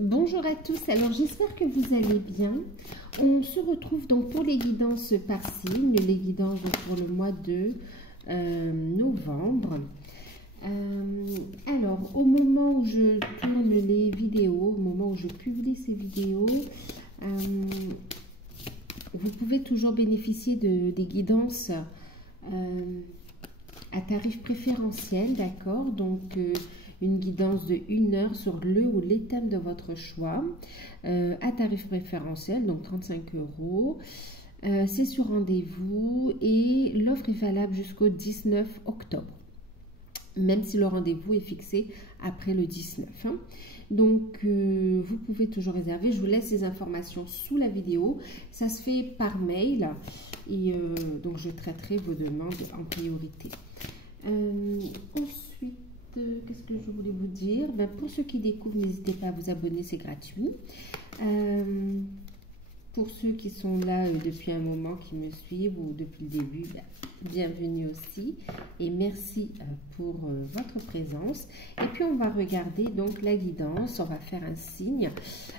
Bonjour à tous, alors j'espère que vous allez bien. On se retrouve donc pour les guidances par signe, les guidances pour le mois de novembre. Alors au moment où je tourne les vidéos, au moment où je publie ces vidéos, vous pouvez toujours bénéficier des guidances à tarif préférentiel, d'accord? Donc une guidance de 1 heure sur le ou les thèmes de votre choix à tarif préférentiel, donc 35 €. C'est sur rendez-vous et l'offre est valable jusqu'au 19 octobre, même si le rendez-vous est fixé après le 19. Donc, vous pouvez toujours réserver. Je vous laisse les informations sous la vidéo. Ça se fait par mail et donc je traiterai vos demandes en priorité. Ensuite, qu'est-ce que je voulais vous dire? Pour ceux qui découvrent, n'hésitez pas à vous abonner, c'est gratuit. Pour ceux qui sont là depuis un moment, qui me suivent ou depuis le début, bienvenue aussi et merci pour votre présence. Et puis on va regarder donc la guidance, on va faire un signe.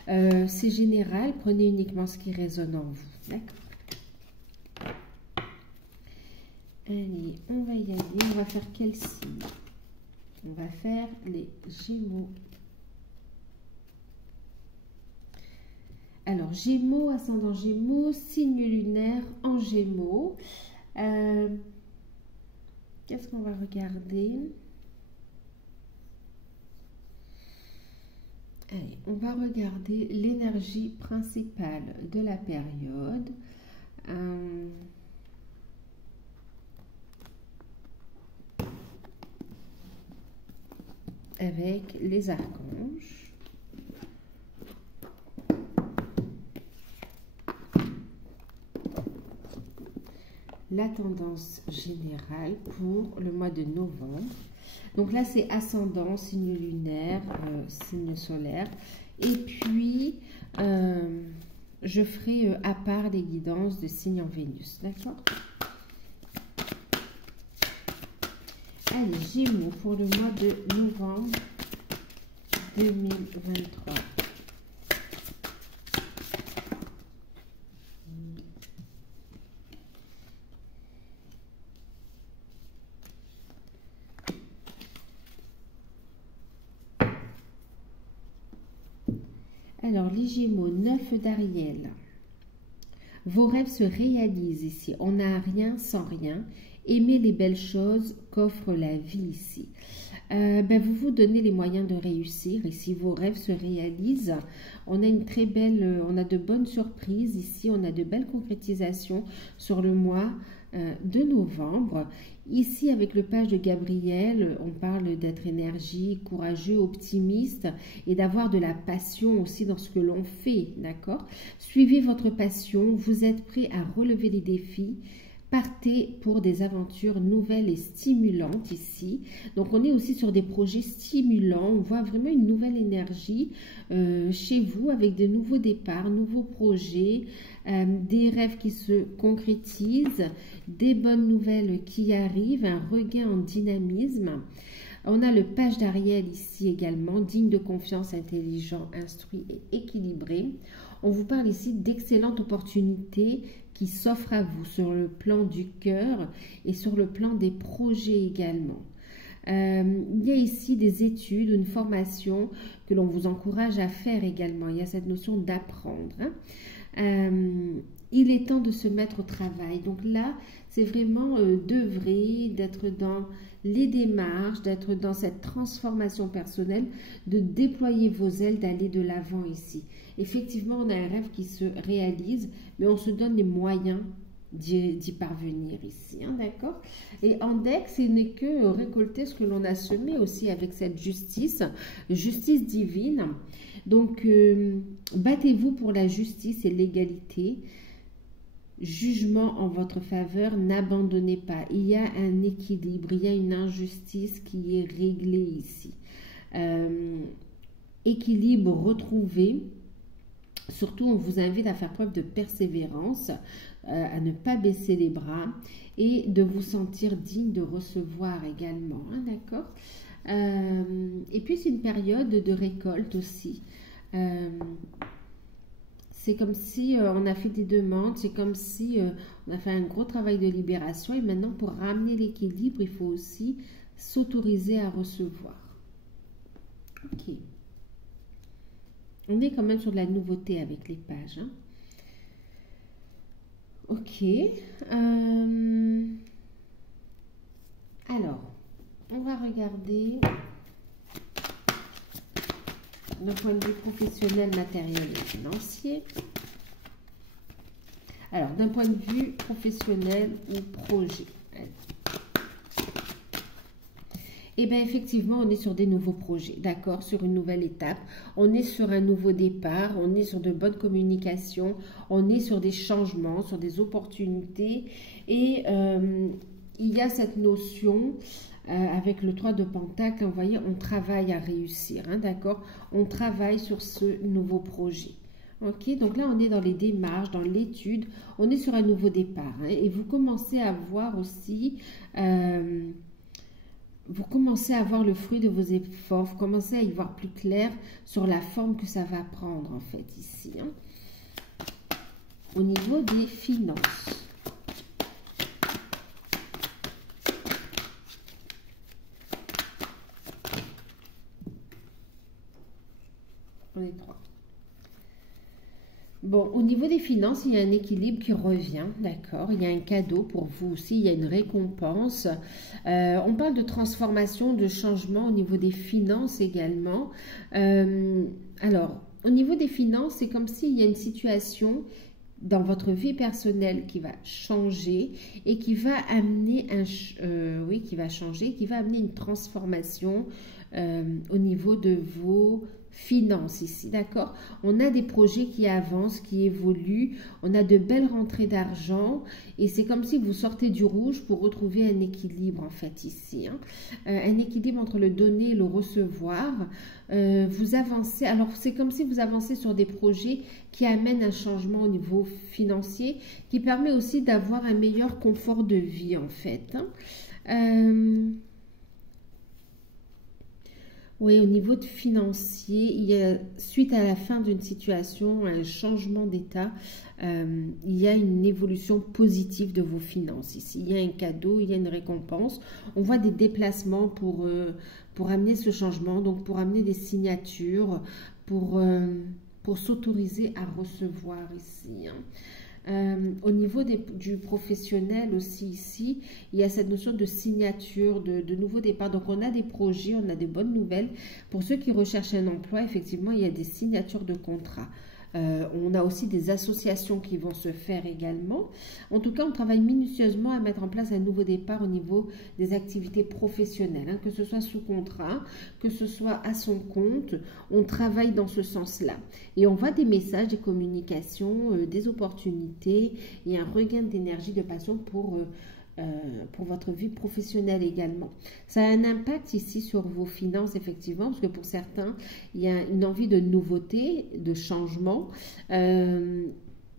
C'est général, prenez uniquement ce qui résonne en vous, d'accord? Allez, on va y aller, on va faire quel signe? On va faire les Gémeaux. Alors, Gémeaux, ascendant Gémeaux, signe lunaire en Gémeaux. Qu'est-ce qu'on va regarder? Allez, on va regarder l'énergie principale de la période. Avec les archanges. La tendance générale pour le mois de novembre. Donc là, c'est ascendant, signe lunaire, signe solaire. Et puis, je ferai à part les guidances de signes en Vénus. D'accord? Allez, Gémeaux pour le mois de novembre 2023. Alors, les Gémeaux, 9 d'Ariel. Vos rêves se réalisent ici. On n'a rien sans rien. Aimez les belles choses qu'offre la vie ici. Vous vous donnez les moyens de réussir. Ici, vos rêves se réalisent. On a une très belle, on a de bonnes surprises ici. On a de belles concrétisations sur le mois de novembre. Ici, avec le page de Gabriel, on parle d'être énergique, courageux, optimiste et d'avoir de la passion aussi dans ce que l'on fait, d'accord? Suivez votre passion, vous êtes prêt à relever les défis. Partez pour des aventures nouvelles et stimulantes ici. Donc, on est aussi sur des projets stimulants. On voit vraiment une nouvelle énergie chez vous avec de nouveaux départs, nouveaux projets, des rêves qui se concrétisent, des bonnes nouvelles qui arrivent, un regain en dynamisme. On a le page d'Ariel ici également, digne de confiance, intelligent, instruit et équilibré. On vous parle ici d'excellentes opportunités qui s'offrent à vous sur le plan du cœur et sur le plan des projets également. Il y a ici des études, une formation que l'on vous encourage à faire également. Il y a cette notion d'apprendre. Il est temps de se mettre au travail. Donc là, c'est vraiment d'œuvrer, d'être dans les démarches, d'être dans cette transformation personnelle, de déployer vos ailes, d'aller de l'avant ici. Effectivement, on a un rêve qui se réalise, mais on se donne les moyens d'y parvenir ici, hein, d'accord? Et en deck, ce n'est que récolter ce que l'on a semé aussi avec cette justice divine. Donc, battez-vous pour la justice et l'égalité. Jugement en votre faveur, n'abandonnez pas. Il y a un équilibre, il y a une injustice qui est réglée ici. Équilibre retrouvé. Surtout, on vous invite à faire preuve de persévérance, à ne pas baisser les bras et de vous sentir digne de recevoir également, hein, d'accord? Et puis, c'est une période de récolte aussi. C'est comme si on a fait des demandes, c'est comme si on a fait un gros travail de libération et maintenant pour ramener l'équilibre, il faut aussi s'autoriser à recevoir. Ok. On est quand même sur de la nouveauté avec les pages. Hein. Ok. Alors, on va regarder d'un point de vue professionnel, matériel et financier. Alors, d'un point de vue professionnel ou projet. Eh bien, effectivement, on est sur des nouveaux projets, d'accord, sur une nouvelle étape. On est sur un nouveau départ, on est sur de bonnes communications, on est sur des changements, sur des opportunités. Et il y a cette notion, avec le 3 de Pentacle, vous voyez, on travaille à réussir, hein, d'accord. On travaille sur ce nouveau projet. Ok, donc là, on est dans les démarches, dans l'étude, on est sur un nouveau départ. Hein, et vous commencez à voir aussi... vous commencez à voir le fruit de vos efforts, vous commencez à y voir plus clair sur la forme que ça va prendre en fait ici. Hein. Au niveau des finances. On est 3. Bon, au niveau des finances, il y a un équilibre qui revient, d'accord. Il y a un cadeau pour vous aussi, il y a une récompense. On parle de transformation, de changement au niveau des finances également. Alors, au niveau des finances, c'est comme s'il y a une situation dans votre vie personnelle qui va changer et qui va amener qui va changer, qui va amener une transformation au niveau de vos finances ici, d'accord. On a des projets qui avancent, qui évoluent, on a de belles rentrées d'argent et c'est comme si vous sortez du rouge pour retrouver un équilibre en fait ici, hein. Un équilibre entre le donner et le recevoir. Vous avancez, alors c'est comme si vous avancez sur des projets qui amènent un changement au niveau financier, qui permet aussi d'avoir un meilleur confort de vie en fait, hein. Oui, au niveau de financier, il y a, suite à la fin d'une situation, un changement d'état, il y a une évolution positive de vos finances ici. Il y a un cadeau, il y a une récompense. On voit des déplacements pour amener ce changement, donc pour amener des signatures, pour s'autoriser à recevoir ici, hein. Au niveau du professionnel aussi ici, il y a cette notion de signature, de nouveau départ. Donc, on a des projets, on a des bonnes nouvelles. Pour ceux qui recherchent un emploi, effectivement, il y a des signatures de contrats. On a aussi des associations qui vont se faire également. En tout cas, on travaille minutieusement à mettre en place un nouveau départ au niveau des activités professionnelles, hein, que ce soit sous contrat, que ce soit à son compte. On travaille dans ce sens-là. Et on voit des messages, des communications, des opportunités et un regain d'énergie, de passion pour votre vie professionnelle également. Ça a un impact ici sur vos finances, effectivement, parce que pour certains, il y a une envie de nouveauté, de changement.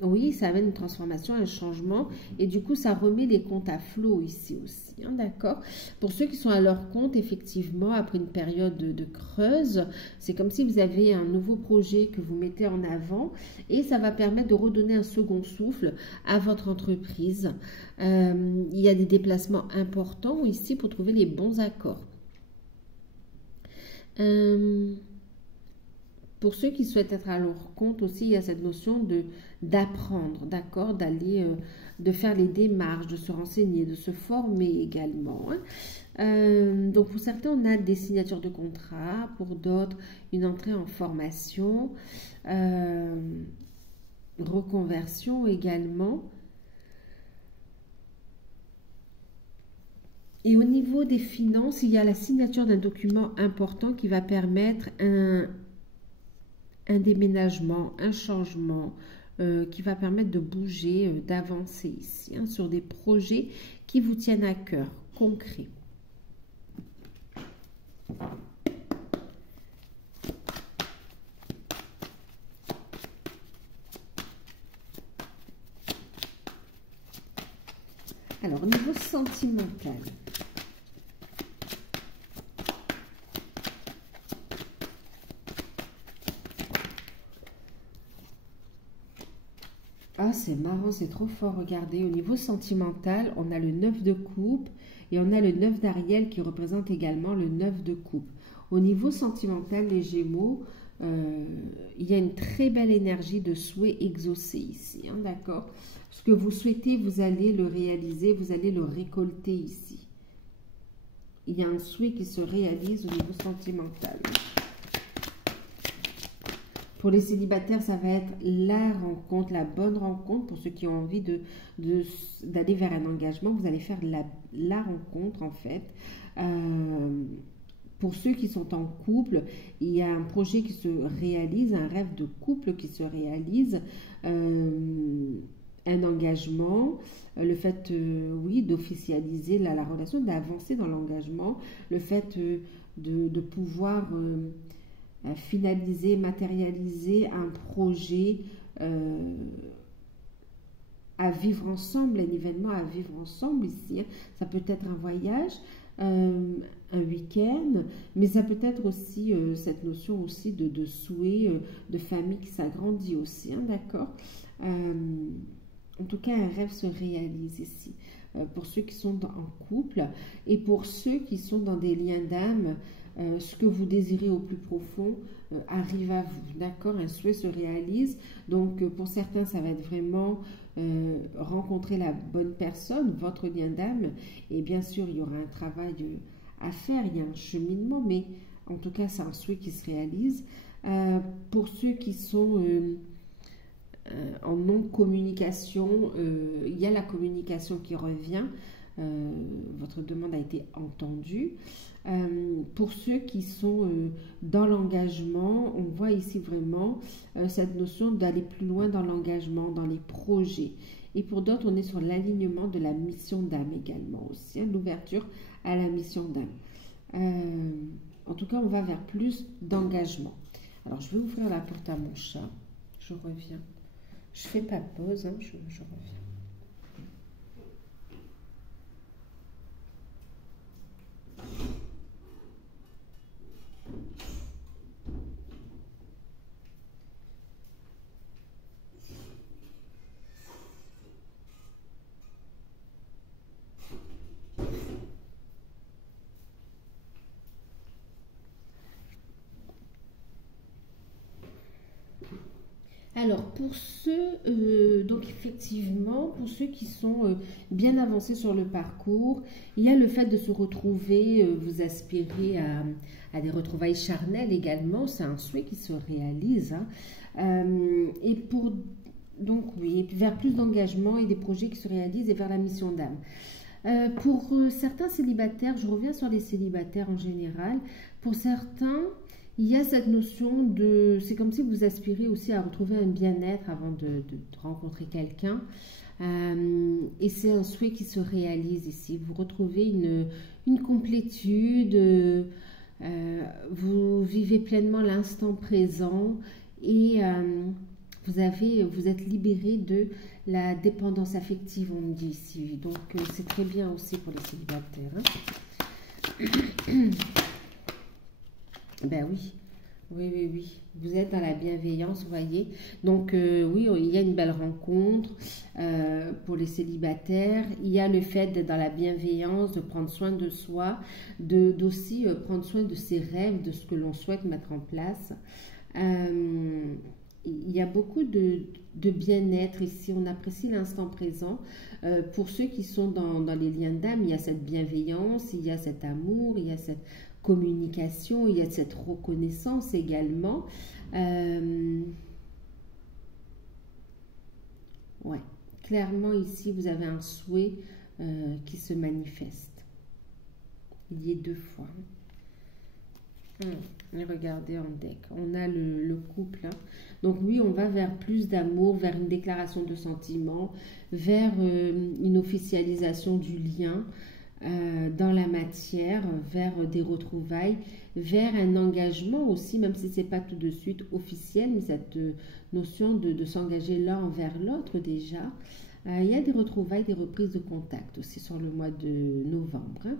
Oui, ça amène une transformation, un changement, et du coup, ça remet les comptes à flot ici aussi, hein, d'accord. Pour ceux qui sont à leur compte, effectivement, après une période de creuse, c'est comme si vous avez un nouveau projet que vous mettez en avant, et ça va permettre de redonner un second souffle à votre entreprise. Il y a des déplacements importants ici pour trouver les bons accords. Pour ceux qui souhaitent être à leur compte aussi, il y a cette notion d'apprendre, d'accord, de faire les démarches, de se renseigner, de se former également, hein. Donc pour certains, on a des signatures de contrat, pour d'autres, une entrée en formation, reconversion également. Et au niveau des finances, il y a la signature d'un document important qui va permettre un déménagement, un changement, qui va permettre de bouger, d'avancer ici, hein, sur des projets qui vous tiennent à cœur, concrets. Alors, au niveau sentimental, Ah, c'est marrant, c'est trop fort. Regardez, au niveau sentimental, on a le 9 de coupe et on a le 9 d'Ariel qui représente également le 9 de coupe. Au niveau sentimental, les Gémeaux, il y a une très belle énergie de souhait exaucé ici, hein, d'accord? Ce que vous souhaitez, vous allez le réaliser, vous allez le récolter ici. Il y a un souhait qui se réalise au niveau sentimental. Pour les célibataires, ça va être la rencontre, la bonne rencontre. Pour ceux qui ont envie d'aller vers un engagement, vous allez faire la rencontre en fait. Pour ceux qui sont en couple, il y a un projet qui se réalise, un rêve de couple qui se réalise, un engagement, le fait, oui, d'officialiser la relation, d'avancer dans l'engagement, le fait de pouvoir finaliser, matérialiser un projet à vivre ensemble, un événement à vivre ensemble ici. Ça peut être un voyage, un week-end, mais ça peut être aussi cette notion aussi de souhait, de famille qui s'agrandit aussi, hein, d'accord? En tout cas, un rêve se réalise ici. Pour ceux qui sont en couple et pour ceux qui sont dans des liens d'âme, ce que vous désirez au plus profond arrive à vous, d'accord? Un souhait se réalise. Donc, pour certains, ça va être vraiment rencontrer la bonne personne, votre lien d'âme. Et bien sûr, il y aura un travail à faire, il y a un cheminement, mais en tout cas, c'est un souhait qui se réalise. Pour ceux qui sont en non-communication, il y a la communication qui revient. Votre demande a été entendue. Pour ceux qui sont dans l'engagement, on voit ici vraiment cette notion d'aller plus loin dans l'engagement, dans les projets. Et pour d'autres, on est sur l'alignement de la mission d'âme également aussi, hein, l'ouverture à la mission d'âme. En tout cas, on va vers plus d'engagement. Alors, je vais ouvrir la porte à mon chat. Je reviens. Je fais pas de pause, hein, je reviens. Alors, pour ceux, donc effectivement, pour ceux qui sont bien avancés sur le parcours, il y a le fait de se retrouver, vous aspirez à des retrouvailles charnelles également, c'est un souhait qui se réalise, hein. Et pour, donc oui, vers plus d'engagement et des projets qui se réalisent et vers la mission d'âme. Pour certains célibataires, je reviens sur les célibataires en général, pour certains, il y a cette notion de... C'est comme si vous aspirez aussi à retrouver un bien-être avant de rencontrer quelqu'un. Et c'est un souhait qui se réalise ici. Vous retrouvez une complétude, vous vivez pleinement l'instant présent et vous êtes libéré de la dépendance affective, on me dit ici. Donc, c'est très bien aussi pour les célibataires, hein. Ben oui, oui. Vous êtes dans la bienveillance, vous voyez. Donc, oui, il y a une belle rencontre pour les célibataires. Il y a le fait d'être dans la bienveillance, de prendre soin de soi, d'aussi prendre soin de ses rêves, de ce que l'on souhaite mettre en place. Il y a beaucoup de bien-être ici. On apprécie l'instant présent. Pour ceux qui sont dans les liens d'âme, il y a cette bienveillance, il y a cet amour, il y a cette communication, il y a cette reconnaissance également. Ouais, clairement ici, vous avez un souhait qui se manifeste. Il y est deux fois. Et regardez en deck, on a le couple, hein. Donc oui, on va vers plus d'amour, vers une déclaration de sentiments, vers une officialisation du lien dans la matière, vers des retrouvailles, vers un engagement aussi, même si c'est pas tout de suite officiel, mais cette notion de s'engager l'un envers l'autre déjà. Il y a des retrouvailles, des reprises de contact aussi sur le mois de novembre, hein.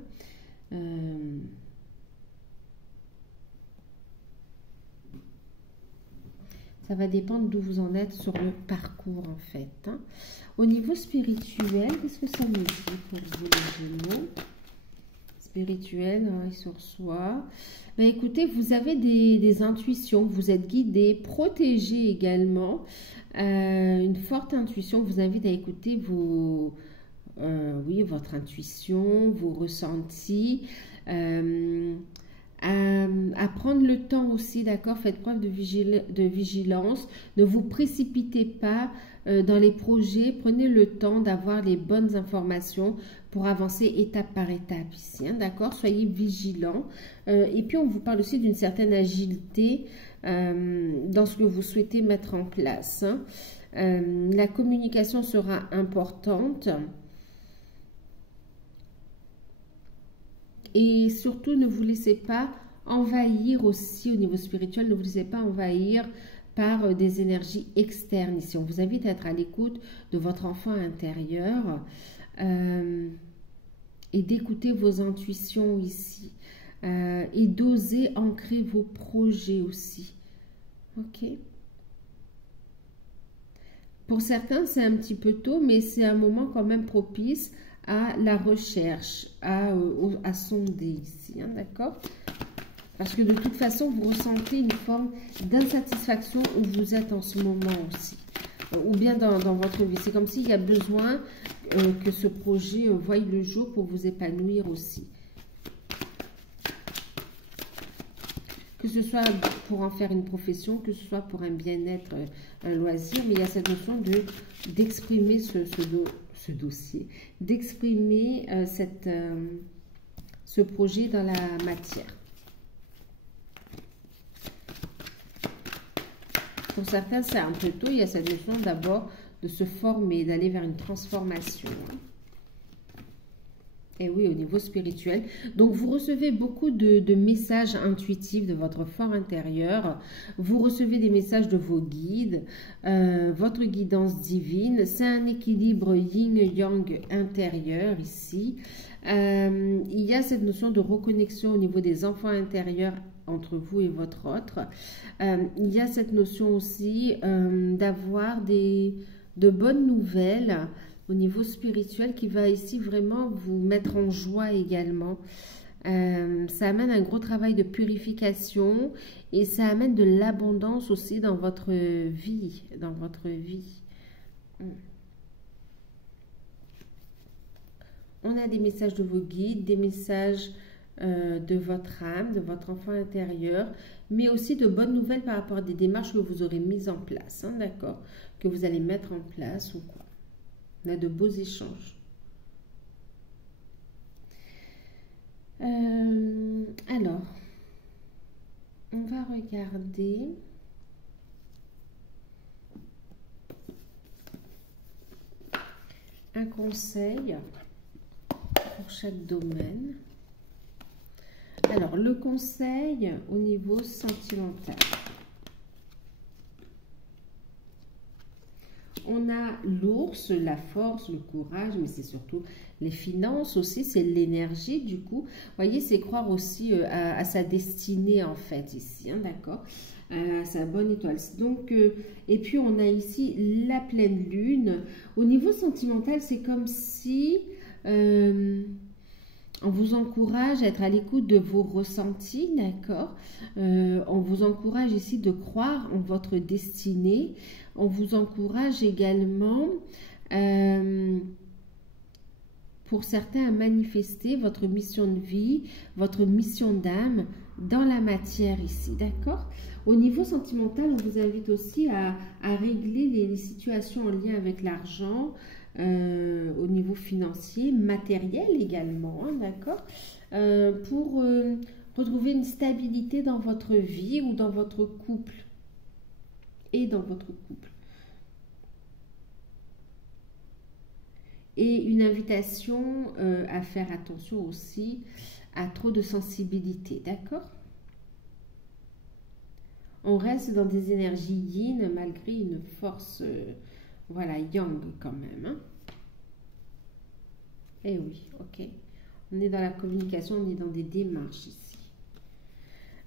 Ça va dépendre d'où vous en êtes sur le parcours, en fait. Hein. Au niveau spirituel, qu'est-ce que ça nous dit pour vous, les Gémeaux? Spirituel, hein, sur soi. Ben, écoutez, vous avez des intuitions, vous êtes guidé, protégé également. Une forte intuition vous invite à écouter vos... oui, votre intuition, vos ressentis. À prendre le temps aussi, d'accord? Faites preuve de vigilance. Ne vous précipitez pas dans les projets. Prenez le temps d'avoir les bonnes informations pour avancer étape par étape ici, hein, d'accord? Soyez vigilants. Et puis, on vous parle aussi d'une certaine agilité dans ce que vous souhaitez mettre en place. Hein. La communication sera importante. Et surtout, ne vous laissez pas envahir aussi au niveau spirituel, ne vous laissez pas envahir par des énergies externes ici. On vous invite à être à l'écoute de votre enfant intérieur et d'écouter vos intuitions ici. Et d'oser ancrer vos projets aussi. Ok? Pour certains, c'est un petit peu tôt, mais c'est un moment quand même propice à la recherche, à sonder ici, hein, d'accord? Parce que de toute façon, vous ressentez une forme d'insatisfaction où vous êtes en ce moment aussi, ou bien dans votre vie. C'est comme s'il y a besoin que ce projet voie le jour pour vous épanouir aussi. Que ce soit pour en faire une profession, que ce soit pour un bien-être, un loisir, mais il y a cette notion d'exprimer ce dossier, d'exprimer ce projet dans la matière. Pour certains, c'est un peu tôt, il y a cette notion d'abord de se former, d'aller vers une transformation. Et oui, au niveau spirituel. Donc, vous recevez beaucoup de messages intuitifs de votre fort intérieur. Vous recevez des messages de vos guides, votre guidance divine. C'est un équilibre yin-yang intérieur ici. Il y a cette notion de reconnexion au niveau des enfants intérieurs entre vous et votre autre. Il y a cette notion aussi d'avoir de bonnes nouvelles au niveau spirituel qui va ici vraiment vous mettre en joie également. Ça amène un gros travail de purification et ça amène de l'abondance aussi dans votre vie. On a des messages de vos guides, des messages de votre âme, de votre enfant intérieur, mais aussi de bonnes nouvelles par rapport à des démarches que vous aurez mises en place, hein, d'accord? Que vous allez mettre en place ou quoi. On a de beaux échanges. Alors, on va regarder un conseil pour chaque domaine. Alors, le conseil au niveau sentimental. On a l'ours, la force, le courage, mais c'est surtout les finances aussi, c'est l'énergie du coup. Vous voyez, c'est croire aussi à sa destinée en fait ici, hein, d'accord, sa bonne étoile. Donc, et puis on a ici la pleine lune. Au niveau sentimental, c'est comme si on vous encourage à être à l'écoute de vos ressentis, d'accord. On vous encourage ici de croire en votre destinée. On vous encourage également, pour certains, à manifester votre mission de vie, votre mission d'âme dans la matière ici, d'accord? Au niveau sentimental, on vous invite aussi à régler les situations en lien avec l'argent, au niveau financier, matériel également, hein, d'accord, pour retrouver une stabilité dans votre vie ou dans votre couple et dans votre couple. Et une invitation à faire attention aussi à trop de sensibilité, d'accord? On reste dans des énergies yin malgré une force, voilà, yang quand même. Hein? Eh oui, ok. On est dans la communication, on est dans des démarches ici.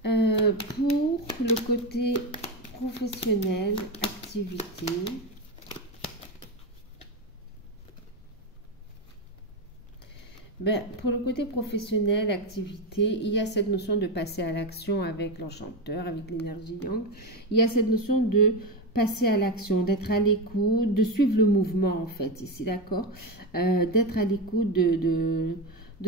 Pour le côté Professionnel, activité. Ben, pour le côté professionnel, activité, il y a cette notion de passer à l'action avec l'enchanteur, avec l'énergie yang. Il y a cette notion de passer à l'action, d'être à l'écoute, de suivre le mouvement en fait ici, d'accord? D'être à l'écoute de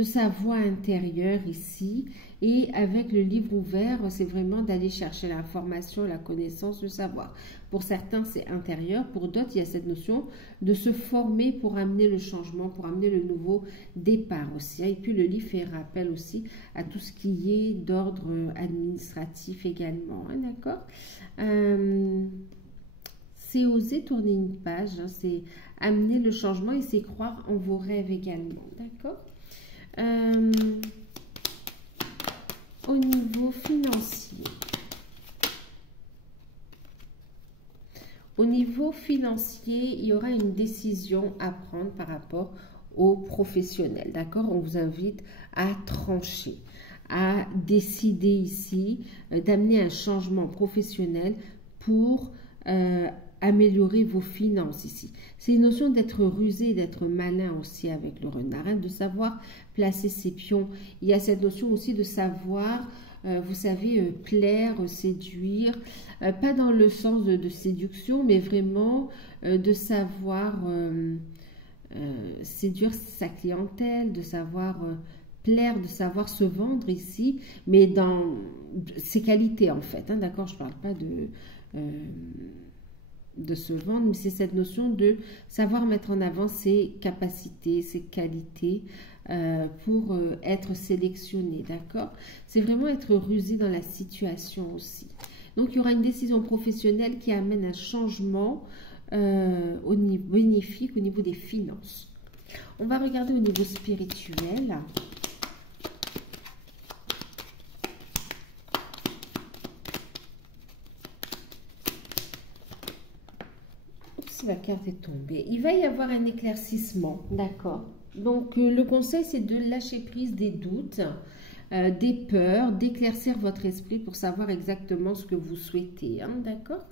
sa voix intérieure ici. Et avec le livre ouvert, c'est vraiment d'aller chercher l'information, la connaissance, le savoir. Pour certains, c'est intérieur. Pour d'autres, il y a cette notion de se former pour amener le changement, pour amener le nouveau départ aussi. Et puis, le livre fait rappel aussi à tout ce qui est d'ordre administratif également. Hein, d'accord? C'est oser tourner une page, hein, c'est amener le changement et c'est croire en vos rêves également. D'accord? Au niveau financier. Au niveau financier, il y aura une décision à prendre par rapport aux professionnels. D'accord? On vous invite à trancher, à décider ici d'amener un changement professionnel pour améliorer vos finances ici. C'est une notion d'être rusé, d'être malin aussi avec le renard, hein, de savoir placer ses pions. Il y a cette notion aussi de savoir, vous savez, plaire, séduire, pas dans le sens de séduction, mais vraiment de savoir séduire sa clientèle, de savoir plaire, de savoir se vendre ici, mais dans ses qualités en fait, hein, d'accord? Je ne parle pas de se vendre, mais c'est cette notion de savoir mettre en avant ses capacités, ses qualités pour être sélectionné, d'accord? C'est vraiment être rusé dans la situation aussi. Donc, il y aura une décision professionnelle qui amène un changement au niveau bénéfique, au niveau des finances. On va regarder au niveau spirituel. La carte est tombée. Il va y avoir un éclaircissement, d'accord? Donc, le conseil, c'est de lâcher prise des doutes, des peurs, d'éclaircir votre esprit pour savoir exactement ce que vous souhaitez, hein, d'accord?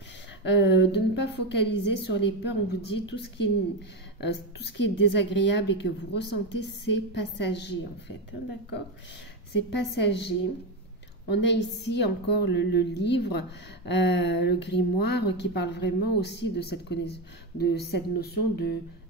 De ne pas focaliser sur les peurs. On vous dit tout ce qui est désagréable et que vous ressentez, c'est passager, en fait, hein, d'accord? C'est passager. On a ici encore le livre, le grimoire, qui parle vraiment aussi de cette notion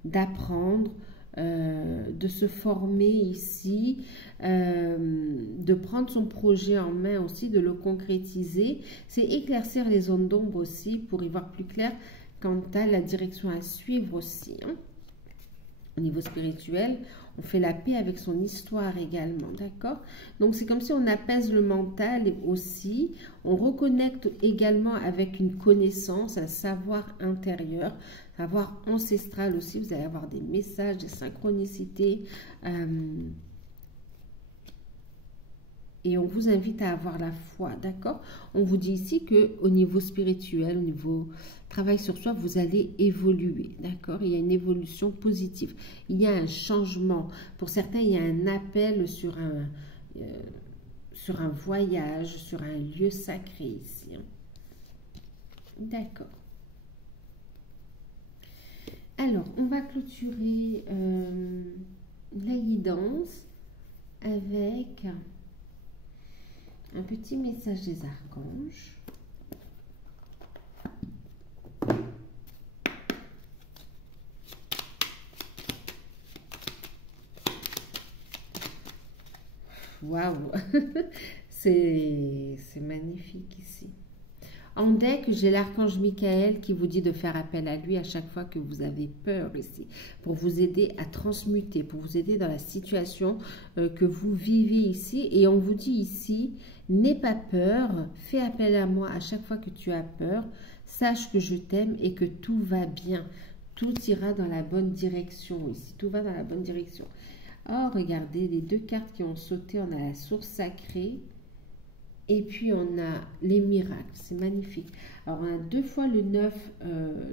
d'apprendre, de se former ici, de prendre son projet en main aussi, de le concrétiser. C'est éclaircir les zones d'ombre aussi pour y voir plus clair quant à la direction à suivre aussi, hein. Au niveau spirituel, on fait la paix avec son histoire également, d'accord? Donc, c'est comme si on apaise le mental et aussi, on reconnecte également avec une connaissance, un savoir intérieur, savoir ancestral aussi. Vous allez avoir des messages, des synchronicités. Et on vous invite à avoir la foi, d'accord? On vous dit ici qu'au niveau spirituel, au niveau travail sur soi, vous allez évoluer, d'accord? Il y a une évolution positive. Il y a un changement. Pour certains, il y a un appel sur un voyage, sur un lieu sacré ici, hein. D'accord. Alors, on va clôturer la guidance avec un petit message des archanges. Waouh, c'est magnifique ici. En deck, j'ai l'archange Michael qui vous dit de faire appel à lui à chaque fois que vous avez peur ici, pour vous aider à transmuter, pour vous aider dans la situation que vous vivez ici. Et on vous dit ici, n'aie pas peur, fais appel à moi à chaque fois que tu as peur, sache que je t'aime et que tout va bien. Tout ira dans la bonne direction ici, tout va dans la bonne direction. Oh, regardez, les deux cartes qui ont sauté, on a la source sacrée. Et puis, on a les miracles. C'est magnifique. Alors, on a deux fois le 9,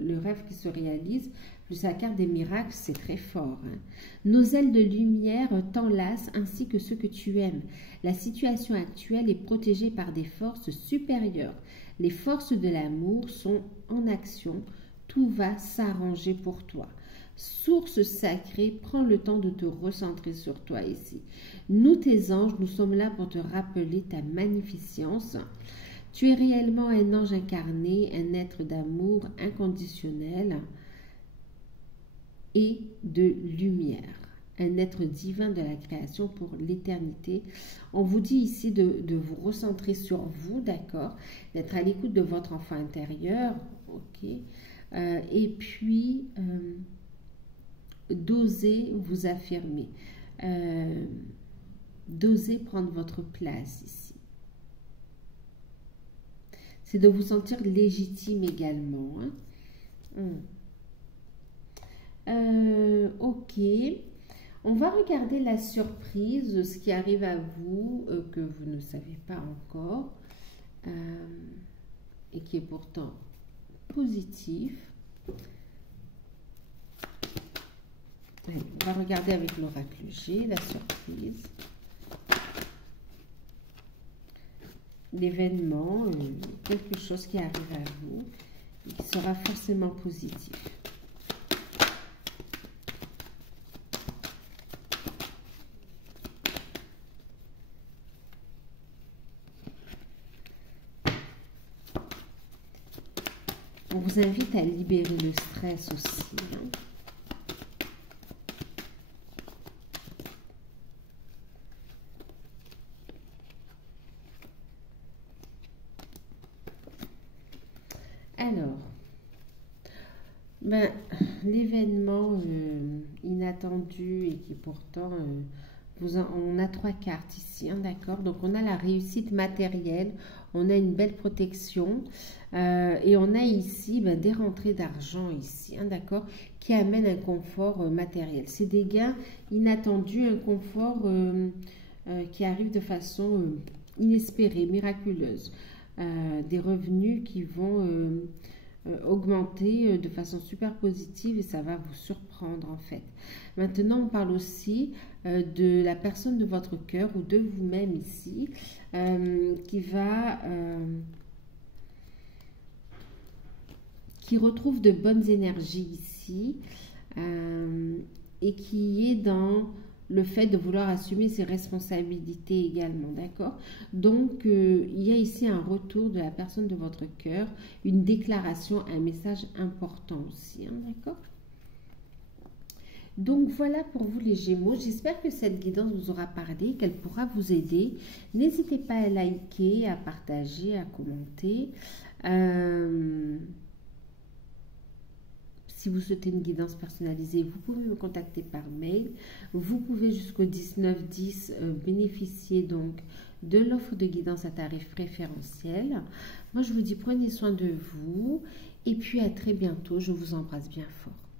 le rêve qui se réalise, plus la carte des miracles, c'est très fort, hein. Nos ailes de lumière t'enlacent ainsi que ceux que tu aimes. La situation actuelle est protégée par des forces supérieures. Les forces de l'amour sont en action. Tout va s'arranger pour toi. Source sacrée, prends le temps de te recentrer sur toi ici. Nous, tes anges, nous sommes là pour te rappeler ta magnificence. Tu es réellement un ange incarné, un être d'amour inconditionnel et de lumière, un être divin de la création pour l'éternité. On vous dit ici de vous recentrer sur vous, d'accord, d'être à l'écoute de votre enfant intérieur, ok, et puis d'oser vous affirmer, d'oser prendre votre place ici. C'est de vous sentir légitime également. Ok. On va regarder la surprise, ce qui arrive à vous, que vous ne savez pas encore, et qui est pourtant positif. Allez, on va regarder avec l'oracle G, la surprise. L'événement, quelque chose qui arrive à vous, et qui sera forcément positif. On vous invite à libérer le stress aussi. Alors, l'événement inattendu et qui pourtant, on a 3 cartes ici, hein, d'accord? Donc, on a la réussite matérielle, on a une belle protection et on a ici des rentrées d'argent ici, hein, d'accord? Qui amènent un confort matériel. C'est des gains inattendus, un confort qui arrive de façon inespérée, miraculeuse. Des revenus qui vont augmenter de façon super positive et ça va vous surprendre en fait. Maintenant, on parle aussi de la personne de votre cœur ou de vous-même ici qui retrouve de bonnes énergies ici et qui est dans le fait de vouloir assumer ses responsabilités également, d'accord? Donc, il y a ici un retour de la personne de votre cœur, une déclaration, un message important aussi, hein, d'accord? Donc, voilà pour vous les Gémeaux. J'espère que cette guidance vous aura parlé, qu'elle pourra vous aider. N'hésitez pas à liker, à partager, à commenter. Si vous souhaitez une guidance personnalisée, vous pouvez me contacter par mail. Vous pouvez jusqu'au 19/10 bénéficier donc de l'offre de guidance à tarif préférentiel. Moi, je vous dis prenez soin de vous et puis à très bientôt. Je vous embrasse bien fort.